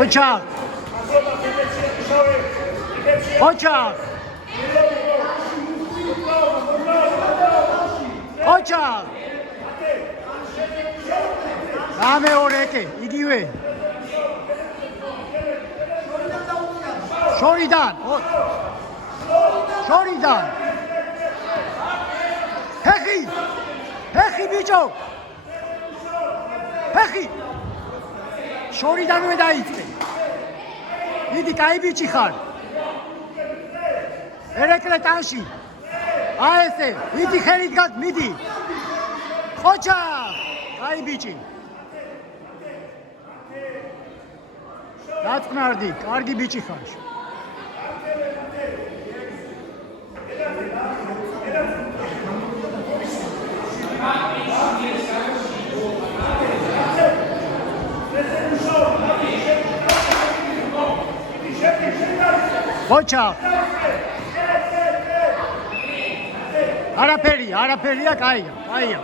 ოჩახ ოჩახ ოჩახ გამეორეკე იგივე შორიდან ფეხი ბიჭო ფეხი შორიდანვე დაიწყე მიდი კაი ბიჭი ხარ ერეკლე ტანში აი ესე მიდი ხელით გად მიდი ხოჩა კაი ბიჭი დაწნარდი კარგი ბიჭი ხარ ხოჩა არაფერია კაია